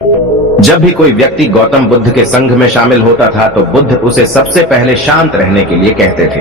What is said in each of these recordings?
जब भी कोई व्यक्ति गौतम बुद्ध के संघ में शामिल होता था तो बुद्ध उसे सबसे पहले शांत रहने के लिए कहते थे।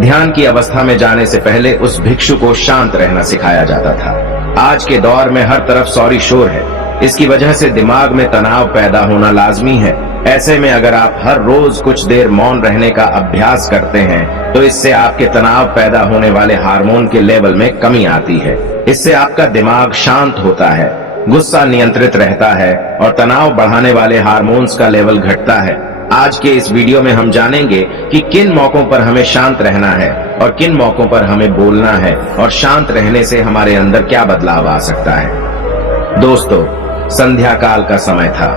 ध्यान की अवस्था में जाने से पहले उस भिक्षु को शांत रहना सिखाया जाता था। आज के दौर में हर तरफ सॉरी शोर है। इसकी वजह से दिमाग में तनाव पैदा होना लाजमी है। ऐसे में अगर आप हर रोज कुछ देर मौन रहने का अभ्यास करते हैं तो इससे आपके तनाव पैदा होने वाले हार्मोन के लेवल में कमी आती है। इससे आपका दिमाग शांत होता है, गुस्सा नियंत्रित रहता है और तनाव बढ़ाने वाले हार्मोन्स का लेवल घटता है। आज के इस वीडियो में हम जानेंगे कि किन मौकों पर हमें शांत रहना है और किन मौकों पर हमें बोलना है और शांत रहने से हमारे अंदर क्या बदलाव आ सकता है। दोस्तों, संध्या काल का समय था।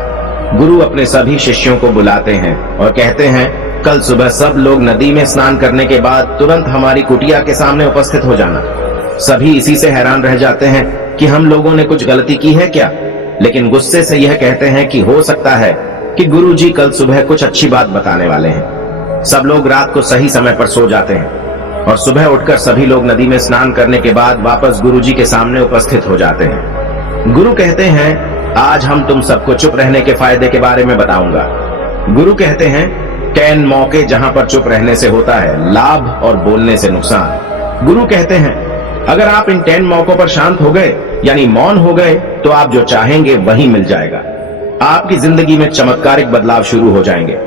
गुरु अपने सभी शिष्यों को बुलाते हैं और कहते हैं, कल सुबह सब लोग नदी में स्नान करने के बाद तुरंत हमारी कुटिया के सामने उपस्थित हो जाना। सभी इसी से हैरान रह जाते हैं कि हम लोगों ने कुछ गलती की है क्या, लेकिन गुस्से से यह कहते हैं कि हो सकता है कि गुरुजी कल सुबह कुछ अच्छी बात बताने वाले हैं। सब लोग रात को सही समय पर सो जाते हैं और सुबह उठकर सभी लोग नदी में स्नान करने के बाद वापस गुरुजी के सामने उपस्थित हो जाते हैं। गुरु कहते हैं, आज हम तुम सबको चुप रहने के फायदे के बारे में बताऊंगा। गुरु कहते हैं, 10 मौके जहां पर चुप रहने से होता है लाभ और बोलने से नुकसान। गुरु कहते हैं, अगर आप इन 10 मौकों पर शांत हो गए यानी मौन हो गए तो आप जो चाहेंगे वही मिल जाएगा। आपकी जिंदगी में चमत्कारिक बदलाव शुरू हो जाएंगे।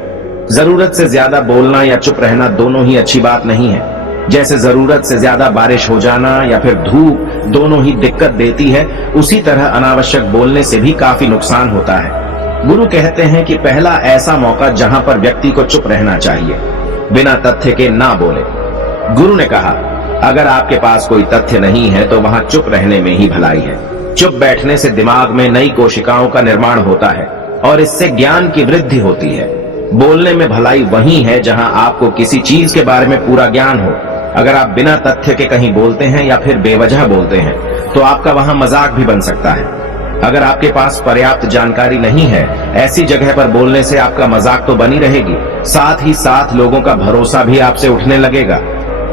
जरूरत से ज्यादा बोलना या चुप रहना दोनों ही अच्छी बात नहीं है। जैसे जरूरत से ज्यादा बारिश हो जाना या फिर धूप दोनों ही दिक्कत देती है, उसी तरह अनावश्यक बोलने से भी काफी नुकसान होता है। गुरु कहते हैं कि पहला ऐसा मौका जहां पर व्यक्ति को चुप रहना चाहिए, बिना तथ्य के ना बोले। गुरु ने कहा, अगर आपके पास कोई तथ्य नहीं है तो वहां चुप रहने में ही भलाई है। चुप बैठने से दिमाग में नई कोशिकाओं का निर्माण होता है और इससे ज्ञान की वृद्धि होती है। बोलने में भलाई वही है जहां आपको किसी चीज के बारे में पूरा ज्ञान हो। अगर आप बिना तथ्य के कहीं बोलते हैं या फिर बेवजह बोलते हैं तो आपका वहां मजाक भी बन सकता है। अगर आपके पास पर्याप्त जानकारी नहीं है, ऐसी जगह पर बोलने से आपका मजाक तो बनी रहेगी, साथ ही साथ लोगों का भरोसा भी आपसे उठने लगेगा।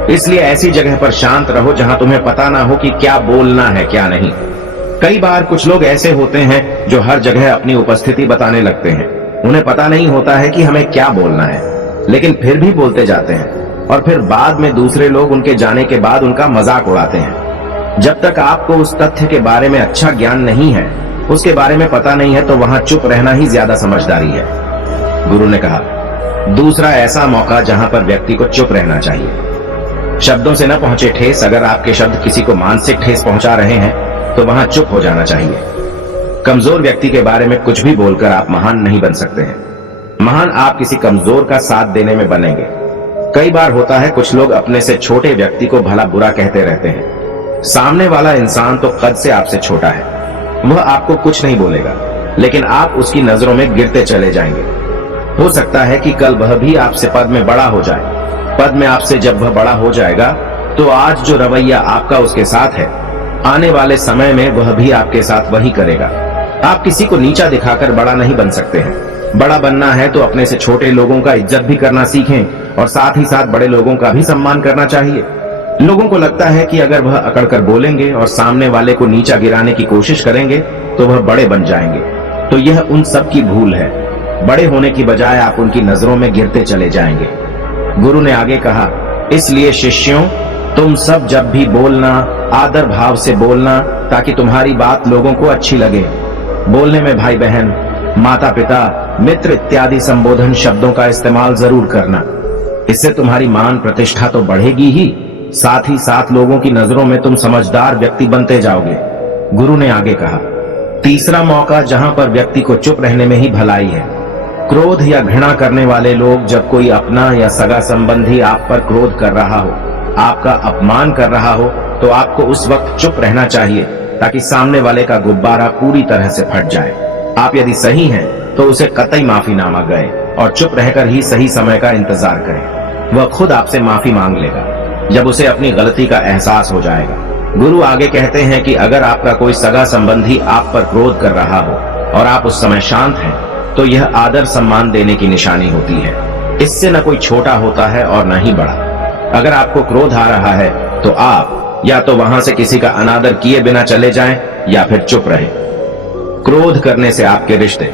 इसलिए ऐसी जगह पर शांत रहो जहां तुम्हें पता ना हो कि क्या बोलना है क्या नहीं। कई बार कुछ लोग ऐसे होते हैं जो हर जगह अपनी उपस्थिति बताने लगते हैं। उन्हें पता नहीं होता है कि हमें क्या बोलना है, लेकिन फिर भी बोलते जाते हैं और फिर बाद में दूसरे लोग उनके जाने के बाद उनका मजाक उड़ाते हैं। जब तक आपको उस तथ्य के बारे में अच्छा ज्ञान नहीं है, उसके बारे में पता नहीं है, तो वहां चुप रहना ही ज्यादा समझदारी है। गुरु ने कहा, दूसरा ऐसा मौका जहां पर व्यक्ति को चुप रहना चाहिए। शब्दों से न पहुंचे ठेस, अगर आपके शब्द किसी को मानसिक ठेस पहुंचा रहे हैं तो वहां चुप हो जाना चाहिए। कमजोर व्यक्ति के बारे में कुछ भी बोलकर आप महान नहीं बन सकते हैं। महान आप किसी कमजोर का साथ देने में बनेंगे। कई बार होता है कुछ लोग अपने से छोटे व्यक्ति को भला बुरा कहते रहते हैं। सामने वाला इंसान तो कद से आपसे छोटा है, वह आपको कुछ नहीं बोलेगा, लेकिन आप उसकी नजरों में गिरते चले जाएंगे। हो सकता है कि कल वह भी आपसे पद में बड़ा हो जाए। पद में आपसे जब वह बड़ा हो जाएगा तो आज जो रवैया आपका उसके साथ है, आने वाले समय में वह भी आपके साथ वही करेगा। आप किसी को नीचा दिखाकर बड़ा नहीं बन सकते हैं। बड़ा बनना है तो अपने से छोटे लोगों का इज्जत भी करना सीखें और साथ ही साथ बड़े लोगों का भी सम्मान करना चाहिए। लोगों को लगता है कि अगर वह अकड़कर बोलेंगे और सामने वाले को नीचा गिराने की कोशिश करेंगे तो वह बड़े बन जाएंगे, तो यह उन सब की भूल है। बड़े होने की बजाय आप उनकी नजरों में गिरते चले जाएंगे। गुरु ने आगे कहा, इसलिए शिष्यों, तुम सब जब भी बोलना आदर भाव से बोलना, ताकि तुम्हारी बात लोगों को अच्छी लगे। बोलने में भाई बहन, माता पिता, मित्र इत्यादि संबोधन शब्दों का इस्तेमाल जरूर करना। इससे तुम्हारी मान प्रतिष्ठा तो बढ़ेगी ही, साथ ही साथ लोगों की नजरों में तुम समझदार व्यक्ति बनते जाओगे। गुरु ने आगे कहा, तीसरा मौका जहां पर व्यक्ति को चुप रहने में ही भलाई है। क्रोध या घृणा करने वाले लोग, जब कोई अपना या सगा संबंधी आप पर क्रोध कर रहा हो, आपका अपमान कर रहा हो, तो आपको उस वक्त चुप रहना चाहिए ताकि सामने वाले का गुब्बारा पूरी तरह से फट जाए। आप यदि सही हैं तो उसे कतई माफी ना मांगे और चुप रहकर ही सही समय का इंतजार करें। वह खुद आपसे माफी मांग लेगा जब उसे अपनी गलती का एहसास हो जाएगा। गुरु आगे कहते हैं कि अगर आपका कोई सगा संबंधी आप पर क्रोध कर रहा हो और आप उस समय शांत हैं, तो यह आदर सम्मान देने की निशानी होती है। इससे न कोई छोटा होता है और न ही बड़ा। अगर आपको क्रोध आ रहा है तो आप या तो वहां से किसी का अनादर किए बिना चले जाएं या फिर चुप रहें। क्रोध करने से आपके रिश्ते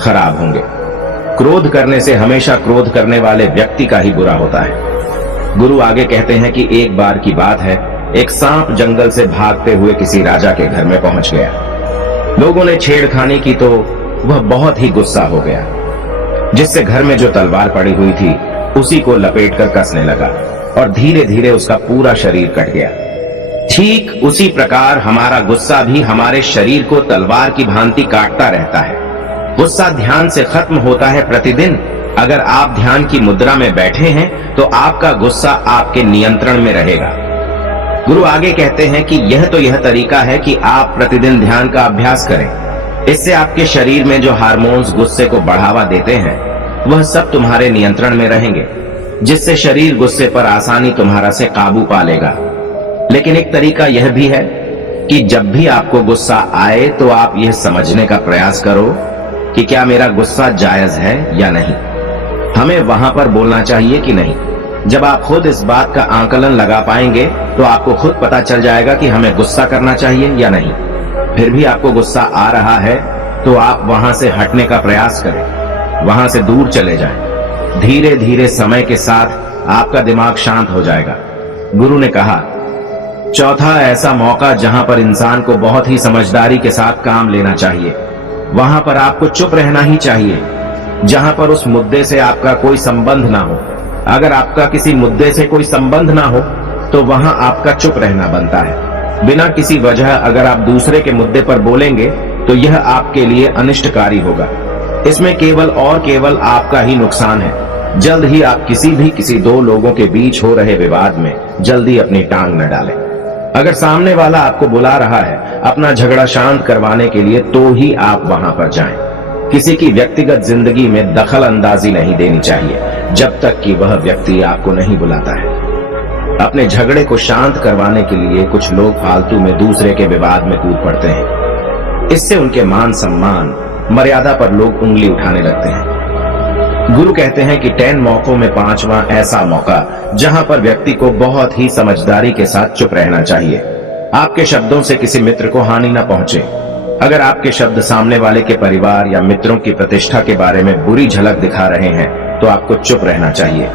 खराब होंगे। क्रोध करने से हमेशा क्रोध करने वाले व्यक्ति का ही बुरा होता है। गुरु आगे कहते हैं कि एक बार की बात है, एक सांप जंगल से भागते हुए किसी राजा के घर में पहुंच गया। लोगों ने छेड़खानी की तो वह बहुत ही गुस्सा हो गया, जिससे घर में जो तलवार पड़ी हुई थी उसी को लपेटकर कसने लगा और धीरे धीरे उसका पूरा शरीर कट गया। ठीक उसी प्रकार हमारा गुस्सा भी हमारे शरीर को तलवार की भांति काटता रहता है। गुस्सा ध्यान से खत्म होता है प्रतिदिन। अगर आप ध्यान की मुद्रा में बैठे हैं तो आपका गुस्सा आपके नियंत्रण में रहेगा। गुरु आगे कहते हैं कि यह तरीका है कि आप प्रतिदिन ध्यान का अभ्यास करें। इससे आपके शरीर में जो हार्मोन्स गुस्से को बढ़ावा देते हैं वह सब तुम्हारे नियंत्रण में रहेंगे, जिससे शरीर गुस्से पर आसानी तुम्हारा से काबू पा लेगा। लेकिन एक तरीका यह भी है कि जब भी आपको गुस्सा आए तो आप यह समझने का प्रयास करो कि क्या मेरा गुस्सा जायज है या नहीं। हमें वहां पर बोलना चाहिए कि नहीं। जब आप खुद इस बात का आकलन लगा पाएंगे तो आपको खुद पता चल जाएगा कि हमें गुस्सा करना चाहिए या नहीं। फिर भी आपको गुस्सा आ रहा है तो आप वहां से हटने का प्रयास करें, वहां से दूर चले जाएं। धीरे धीरे समय के साथ आपका दिमाग शांत हो जाएगा। गुरु ने कहा, चौथा ऐसा मौका जहां पर इंसान को बहुत ही समझदारी के साथ काम लेना चाहिए, वहां पर आपको चुप रहना ही चाहिए। जहां पर उस मुद्दे से आपका कोई संबंध ना हो। अगर आपका किसी मुद्दे से कोई संबंध ना हो तो वहां आपका चुप रहना बनता है। बिना किसी वजह अगर आप दूसरे के मुद्दे पर बोलेंगे तो यह आपके लिए अनिष्टकारी होगा। इसमें केवल और केवल आपका ही नुकसान है। जल्द ही आप किसी दो लोगों के बीच हो रहे विवाद में जल्दी अपनी टांग न डालें। अगर सामने वाला आपको बुला रहा है अपना झगड़ा शांत करवाने के लिए तो ही आप वहां पर जाएं। किसी की व्यक्तिगत जिंदगी में दखल अंदाजी नहीं देनी चाहिए जब तक कि वह व्यक्ति आपको नहीं बुलाता है। अपने झगड़े को शांत करवाने के लिए कुछ लोग फालतू में दूसरे के विवाद में कूद पड़ते हैं। इससे उनके मान सम्मान मर्यादा पर लोग उंगली उठाने लगते हैं। गुरु कहते हैं कि 10 मौकों में 5वां ऐसा मौका जहां पर व्यक्ति को बहुत ही समझदारी के साथ चुप रहना चाहिए। आपके शब्दों से किसी मित्र को हानि न पहुंचे। अगर आपके शब्द सामने वाले के परिवार या मित्रों की प्रतिष्ठा के बारे में बुरी झलक दिखा रहे हैं तो आपको चुप रहना चाहिए।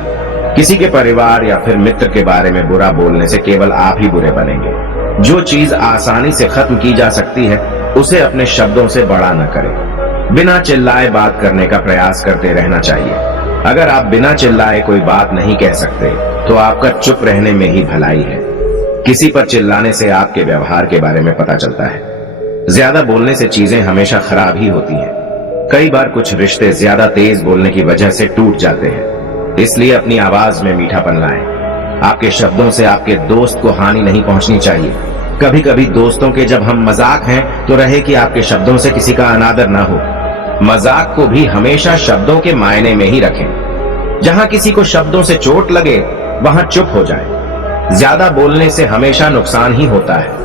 किसी के परिवार या फिर मित्र के बारे में बुरा बोलने से केवल आप ही बुरे बनेंगे। जो चीज आसानी से खत्म की जा सकती है उसे अपने शब्दों से बड़ा न करें। बिना चिल्लाए बात करने का प्रयास करते रहना चाहिए। अगर आप बिना चिल्लाए कोई बात नहीं कह सकते तो आपका चुप रहने में ही भलाई है। किसी पर चिल्लाने से आपके व्यवहार के बारे में पता चलता है। ज्यादा बोलने से चीजें हमेशा खराब ही होती हैं। कई बार कुछ रिश्ते ज्यादा तेज बोलने की वजह से टूट जाते हैं। इसलिए अपनी आवाज में मीठापन लाएं। आपके शब्दों से आपके दोस्त को हानि नहीं पहुंचनी चाहिए। कभी कभी दोस्तों के जब हम मजाक हैं तो रहे कि आपके शब्दों से किसी का अनादर ना हो। मजाक को भी हमेशा शब्दों के मायने में ही रखें। जहां किसी को शब्दों से चोट लगे वहां चुप हो जाए। ज्यादा बोलने से हमेशा नुकसान ही होता है।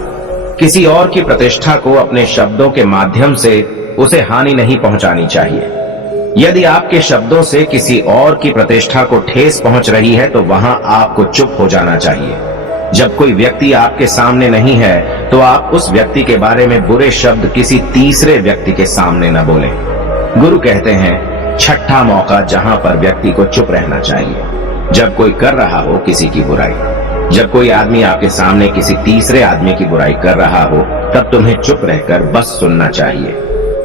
किसी और की प्रतिष्ठा को अपने शब्दों के माध्यम से उसे हानि नहीं पहुंचानी चाहिए। यदि आपके शब्दों से किसी और की प्रतिष्ठा को ठेस पहुंच रही है तो वहां आपको चुप हो जाना चाहिए। जब कोई व्यक्ति आपके सामने नहीं है तो आप उस व्यक्ति के बारे में बुरे शब्द किसी तीसरे व्यक्ति के सामने न बोलें। गुरु कहते हैं, छठा मौका जहां पर व्यक्ति को चुप रहना चाहिए, जब कोई कर रहा हो किसी की बुराई। जब कोई आदमी आपके सामने किसी तीसरे आदमी की बुराई कर रहा हो तब तुम्हें चुप रहकर बस सुनना चाहिए।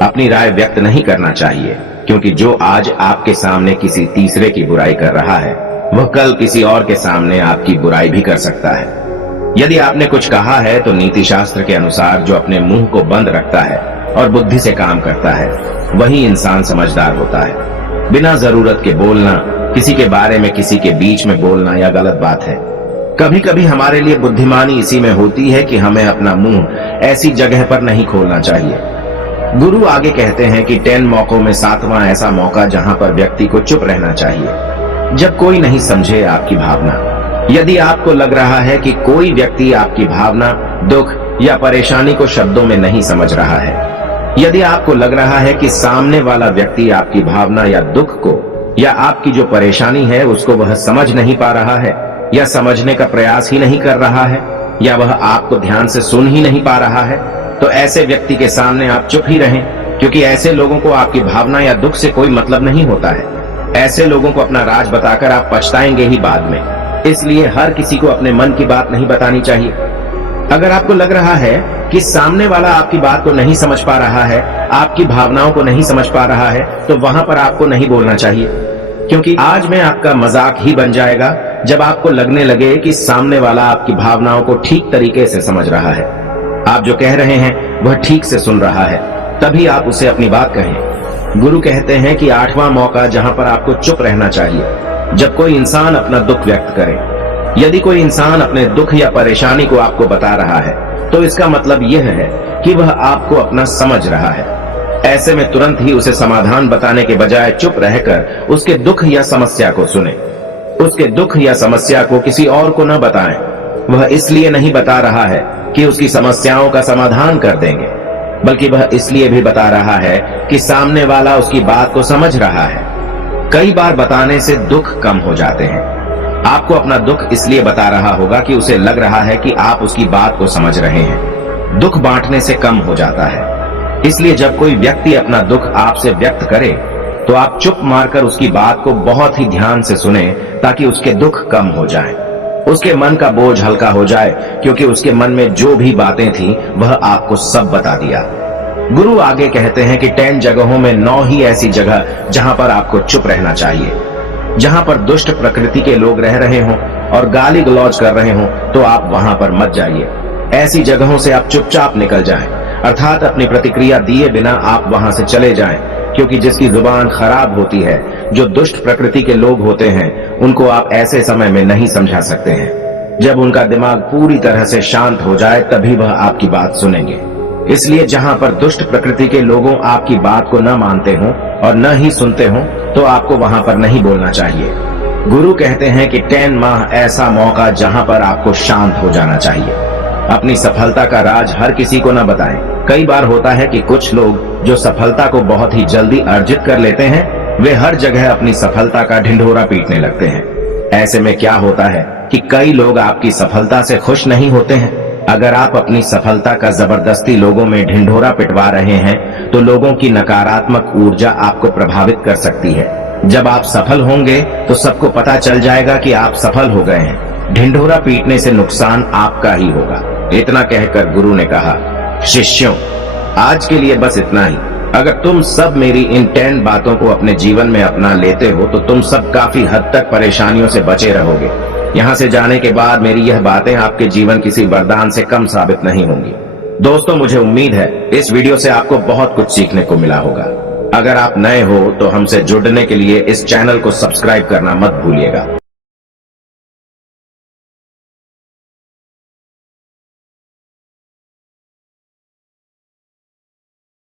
अपनी राय व्यक्त नहीं करना चाहिए, क्योंकि जो आज आपके सामने किसी तीसरे की बुराई कर रहा है वह कल किसी और के सामने आपकी बुराई भी कर सकता है। यदि आपने कुछ कहा है तो नीति शास्त्र के अनुसार जो अपने मुंह को बंद रखता है और बुद्धि से काम करता है वही इंसान समझदार होता है। बिना जरूरत के बोलना, किसी के बारे में किसी के बीच में बोलना यह गलत बात है। कभी कभी हमारे लिए बुद्धिमानी इसी में होती है कि हमें अपना मुंह ऐसी जगह पर नहीं खोलना चाहिए। गुरु आगे कहते हैं कि 10 मौकों में 7वां ऐसा मौका जहां पर व्यक्ति को चुप रहना चाहिए, जब कोई नहीं समझे आपकी भावना। यदि आपको लग रहा है कि कोई व्यक्ति आपकी भावना, दुख या परेशानी को शब्दों में नहीं समझ रहा है, यदि आपको लग रहा है कि सामने वाला व्यक्ति आपकी भावना या दुख को या आपकी जो परेशानी है उसको वह समझ नहीं पा रहा है या समझने का प्रयास ही नहीं कर रहा है या वह आपको ध्यान से सुन ही नहीं पा रहा है, तो ऐसे व्यक्ति के सामने आप चुप ही रहें। क्योंकि ऐसे लोगों को आपकी भावना या दुख से कोई मतलब नहीं होता है। ऐसे लोगों को अपना राज बताकर आप पछताएंगे ही बाद में। इसलिए हर किसी को अपने मन की बात नहीं बतानी चाहिए। अगर आपको लग रहा है कि सामने वाला आपकी बात को नहीं समझ पा रहा है, आपकी भावनाओं को नहीं समझ पा रहा है, तो वहां पर आपको नहीं बोलना चाहिए, क्योंकि आज में आपका मजाक ही बन जाएगा जब आपको लगने लगे कि सामने वाला आपकी भावनाओं को ठीक तरीके से समझ रहा है। आप जो कह रहे हैं वह ठीक से सुन रहा है, तभी आप उसे अपनी बात कहें। गुरु कहते हैं कि 8वां मौका जहां पर आपको चुप रहना चाहिए, जब कोई इंसान अपना दुख व्यक्त करे। यदि कोई इंसान अपने दुख या परेशानी को आपको बता रहा है, तो इसका मतलब यह है कि वह आपको अपना समझ रहा है। ऐसे में तुरंत ही उसे समाधान बताने के बजाय चुप रहकर उसके दुख या समस्या को सुने। उसके दुख या समस्या को किसी और को न बताएं। वह इसलिए नहीं बता रहा है कि उसकी समस्याओं का समाधान कर देंगे, बल्कि वह इसलिए भी बता रहा है कि सामने वाला उसकी बात को समझ रहा है। कई बार बताने से दुख कम हो जाते हैं। आपको अपना दुख इसलिए बता रहा होगा कि उसे लग रहा है कि आप उसकी बात को समझ रहे हैं। दुख बांटने से कम हो जाता है। इसलिए जब कोई व्यक्ति अपना दुख आपसे व्यक्त करे, तो आप चुप मारकर उसकी बात को बहुत ही ध्यान से सुने, ताकि उसके दुख कम हो जाएं। उसके मन का बोझ हल्का हो जाए, क्योंकि उसके मन में जो भी बातें थी वह आपको सब बता दिया। गुरु आगे कहते हैं कि 10 जगहों में 9 ही ऐसी जगह जहां पर आपको चुप रहना चाहिए। जहां पर दुष्ट प्रकृति के लोग रह रहे हों और गाली गलौज कर रहे हों, तो आप वहां पर मत जाइए। ऐसी जगहों से आप चुपचाप निकल जाएं, अर्थात अपनी प्रतिक्रिया दिए बिना आप वहां से चले जाएं, क्योंकि जिसकी जुबान खराब होती है, जो दुष्ट प्रकृति के लोग होते हैं, उनको आप ऐसे समय में नहीं समझा सकते हैं। जब उनका दिमाग पूरी तरह से शांत हो जाए, तभी वह आपकी बात सुनेंगे। इसलिए जहां पर दुष्ट प्रकृति के लोगों आपकी बात को न मानते हों और न ही सुनते हों, तो आपको वहां पर नहीं बोलना चाहिए। गुरु कहते हैं कि 10 माह ऐसा मौका जहां पर आपको शांत हो जाना चाहिए। अपनी सफलता का राज हर किसी को न बताएं। कई बार होता है कि कुछ लोग जो सफलता को बहुत ही जल्दी अर्जित कर लेते हैं, वे हर जगह अपनी सफलता का ढिंढोरा पीटने लगते हैं। ऐसे में क्या होता है कि कई लोग आपकी सफलता से खुश नहीं होते हैं। अगर आप अपनी सफलता का जबरदस्ती लोगों में ढिंढोरा पिटवा रहे हैं, तो लोगों की नकारात्मक ऊर्जा आपको प्रभावित कर सकती है। जब आप सफल होंगे तो सबको पता चल जाएगा कि आप सफल हो गए हैं। ढिंढोरा पीटने से नुकसान आपका ही होगा। इतना कहकर गुरु ने कहा, शिष्यों, आज के लिए बस इतना ही। अगर तुम सब मेरी इन 10 बातों को अपने जीवन में अपना लेते हो, तो तुम सब काफी हद तक परेशानियों से बचे रहोगे। यहाँ से जाने के बाद मेरी यह बातें आपके जीवन किसी वरदान से कम साबित नहीं होंगी। दोस्तों, मुझे उम्मीद है इस वीडियो से आपको बहुत कुछ सीखने को मिला होगा। अगर आप नए हो तो हमसे जुड़ने के लिए इस चैनल को सब्सक्राइब करना मत भूलिएगा।